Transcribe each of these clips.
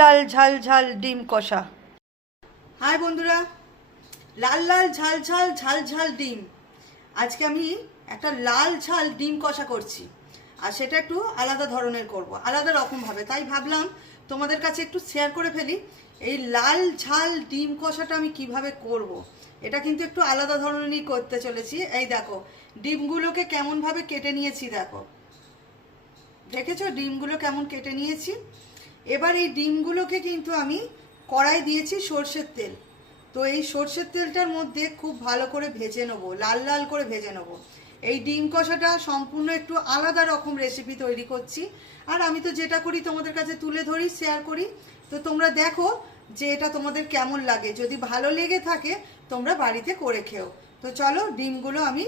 লাল ঝাল ঝাল ডিম কষা। হাই বন্ধুরা, লাল লাল ঝাল ঝাল ঝাল ঝাল ডিম। আজকে আমি একটা লাল ঝাল ডিম কষা করছি, আর সেটা একটু আলাদা ধরনের করব, আলাদা রকমভাবে। তাই ভাবলাম তোমাদের কাছে একটু শেয়ার করে ফেলি এই লাল ঝাল ডিম কষাটা আমি কিভাবে করব। এটা কিন্তু একটু আলাদা ধরনেরই করতে চলেছি। এই দেখো ডিমগুলোকে কেমনভাবে কেটে নিয়েছি, দেখো দেখেছো ডিমগুলো কেমন কেটে নিয়েছি। এবার এই ডিমগুলোকে কিন্তু আমি কড়াই দিয়েছি সর্ষের তেল। তো এই সর্ষের তেলটার মধ্যে খুব ভালো করে ভেজে নেবো, লাল লাল করে ভেজে নেবো। এই ডিম কষাটা সম্পূর্ণ একটু আলাদা রকম রেসিপি তৈরি করছি, আর আমি তো যেটা করি তোমাদের কাছে তুলে ধরি, শেয়ার করি। তো তোমরা দেখো যে এটা তোমাদের কেমন লাগে। যদি ভালো লেগে থাকে তোমরা বাড়িতে করে খেও। তো চলো ডিমগুলো আমি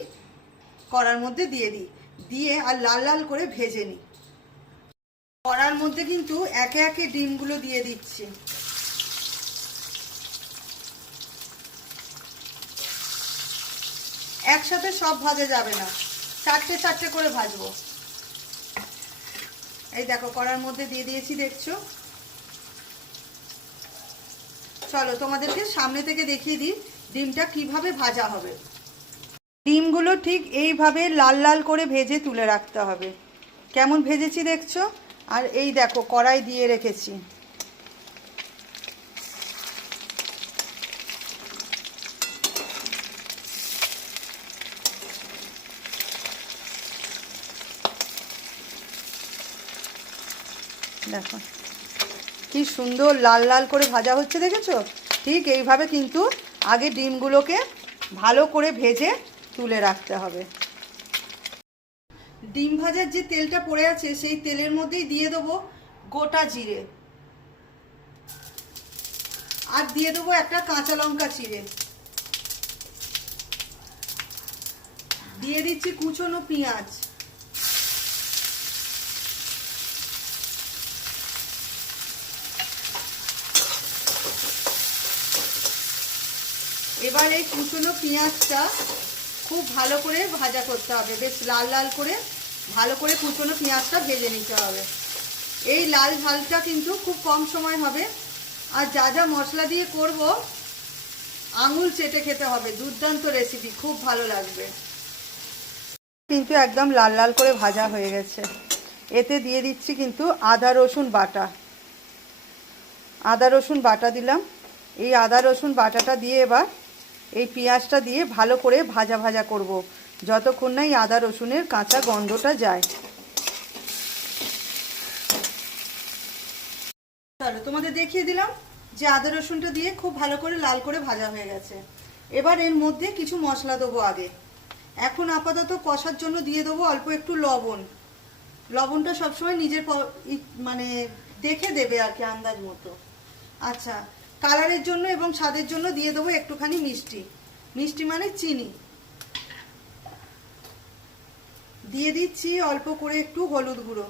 কড়ার মধ্যে দিয়ে দিই, দিয়ে আর লাল লাল করে ভেজে নিই। কড়ার মধ্যে কিন্তু একে একে ডিমগুলো দিয়ে দিচ্ছি। একসাথে সব ভাজা যাবে না, চারটে চারটে করে ভাজবো। এই দেখো কড়ার মধ্যে দিয়ে দিয়েছি, দেখছো। চলো তোমাদেরকে সামনে থেকে দেখিয়ে দিই ডিমটা কিভাবে ভাজা হবে। ডিমগুলো ঠিক এইভাবে লাল লাল করে ভেজে তুলে রাখতে হবে। কেমন ভেজেছি দেখছো। আর এই দেখো কড়াই দিয়ে রেখেছি। দেখো কি সুন্দর লাল লাল করে ভাজা হচ্ছে, দেখেছো। ঠিক এইভাবে কিন্তু আগে ডিমগুলোকে ভালো করে ভেজে তুলে রাখতে হবে। ডিম ভাজার যে তেলটা পড়ে আছে সেই তেলের মধ্যেই দিয়ে দেবো গোটা জিরে, আর দিয়ে দেবো একটা কাঁচা লঙ্কা চিড়ে, দিয়ে দিচ্ছি কুচনো পেঁয়াজ, এবার এই কুচনো পেঁয়াজটা খুব ভালো করে ভাজা করতে হবে, বেশ লাল লাল করে ভালো করে কুচনো পেঁয়াজটা ভেজে নিতে হবে। এই লাল ঝালটা কিন্তু খুব কম সময় হবে, আর যা যা মশলা দিয়ে করব আঙুল চেটে খেতে হবে। দুর্দান্ত রেসিপি, খুব ভালো লাগবে। কিন্তু একদম লাল লাল করে ভাজা হয়ে গেছে। এতে দিয়ে দিচ্ছি কিন্তু আদা রসুন বাটা। আদা রসুন বাটা দিলাম। এই আদা রসুন বাটাটা দিয়ে এবার এই পেঁয়াজটা দিয়ে ভালো করে ভাজা ভাজা করব, যতক্ষণ না এই আদা রসুনের কাঁচা গন্ধটা যায়। চলো তোমাদের দেখিয়ে দিলাম যে আদা রসুনটা দিয়ে খুব ভালো করে লাল করে ভাজা হয়ে গেছে। এবার এর মধ্যে কিছু মশলা দেবো আগে। এখন আপাতত কষার জন্য দিয়ে দেবো অল্প একটু লবণ। লবণটা সবসময় নিজের মানে দেখে দেবে আর কি, আন্দাজ মতো। আচ্ছা, কালারের জন্য এবং স্বাদের জন্য দিয়ে দেবো একটুখানি মিষ্টি। মিষ্টি মানে চিনি। দিয়ে দিচ্ছি অল্প করে একটু হলুদ গুঁড়ো,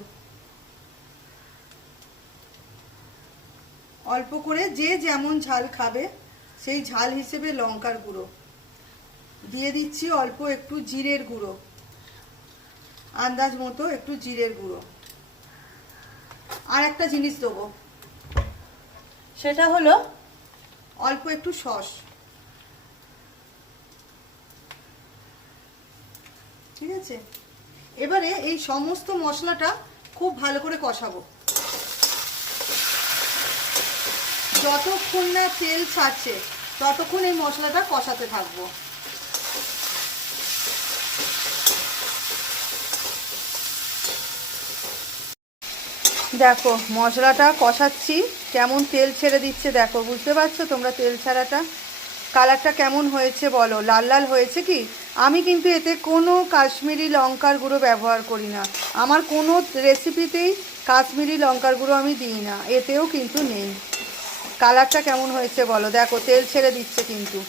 অল্প করে যে যেমন ঝাল খাবে সেই ঝাল হিসেবে লঙ্কার গুঁড়ো। দিয়ে দিচ্ছি অল্প একটু জিরের গুঁড়ো, আন্দাজ মতো একটু জিরের গুঁড়ো। আর একটা জিনিস দেবো, সেটা হলো অল্প একটু সস। ঠিক আছে, এবারে এই সমস্ত মশলাটা খুব ভালো করে কষাবো, যতক্ষণ না তেল ছাড়ছে ততক্ষণ এই মশলাটা কষাতে থাকবো। দেখো মশলাটা কষাচ্ছি, কেমন তেল ছেড়ে দিচ্ছে, দেখো বুঝতে পারছো তোমরা তেল ছাড়াটা। কালারটা কেমন হয়েছে বলো, লাল লাল হয়েছে কি। আমি কিন্তু এতে কোনো কাশ্মীরি লঙ্কার গুঁড়ো ব্যবহার করি না। আমার কোনো রেসিপিতেই কাশ্মীরি লঙ্কার গুঁড়ো আমি দিই না, এতেও কিন্তু নেই। কালারটা কেমন হয়েছে বলো, দেখো তেল ছেড়ে দিচ্ছে। কিন্তু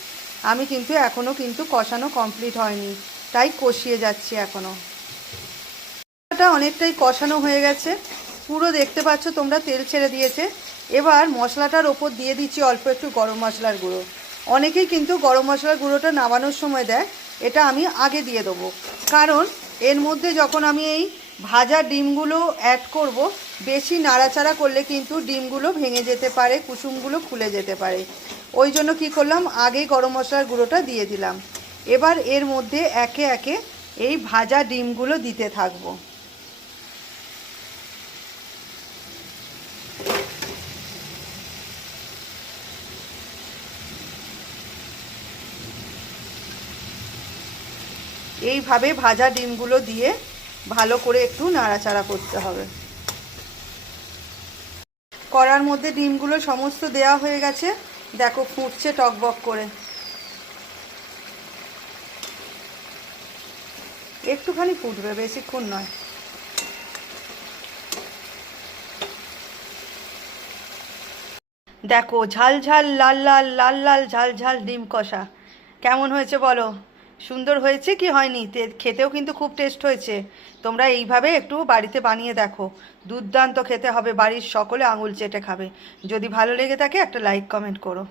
আমি কিন্তু এখনও কিন্তু কষানো কমপ্লিট হয়নি, তাই কষিয়ে যাচ্ছি এখনও। এটা অনেকটাই কষানো হয়ে গেছে, পুরো দেখতে পাচ্ছ তোমরা তেল ছেড়ে দিয়েছে। এবার মশলাটার ওপর দিয়ে দিচ্ছি অল্প একটু গরম মশলার গুঁড়ো। অনেকেই কিন্তু গরম মশলার গুঁড়োটা নামানোর সময় দেয়, এটা আমি আগে দিয়ে দেবো। কারণ এর মধ্যে যখন আমি এই ভাজা ডিমগুলো অ্যাড করব বেশি নাড়াচাড়া করলে কিন্তু ডিমগুলো ভেঙে যেতে পারে, কুসুমগুলো খুলে যেতে পারে। ওই জন্য কী করলাম, আগেই গরম মশলার গুঁড়োটা দিয়ে দিলাম। এবার এর মধ্যে একে একে এই ভাজা ডিমগুলো দিতে থাকবো। এইভাবে ভাজা ডিমগুলো দিয়ে ভালো করে একটু নাড়াচাড়া করতে হবে। কড়ার মধ্যে ডিমগুলো সমস্ত দেওয়া হয়ে গেছে, দেখো ফুটছে টকবক করে। একটুখানি ফুটবে, বেশিক্ষণ নয়। দেখো ঝাল ঝাল লাল লাল লাল লাল ঝাল ঝাল ডিম কষা কেমন হয়েছে বলো? সুন্দর হয়েছে কি হয়নি? খেতেও কিন্তু খুব টেস্ট হয়েছে। তোমরা এইভাবে একটু বাড়িতে বানিয়ে দেখো, দুর্দান্ত খেতে হবে, বাড়ির সকলে আঙুল চেটে খাবে। যদি ভালো লেগে থাকে একটা লাইক কমেন্ট করো।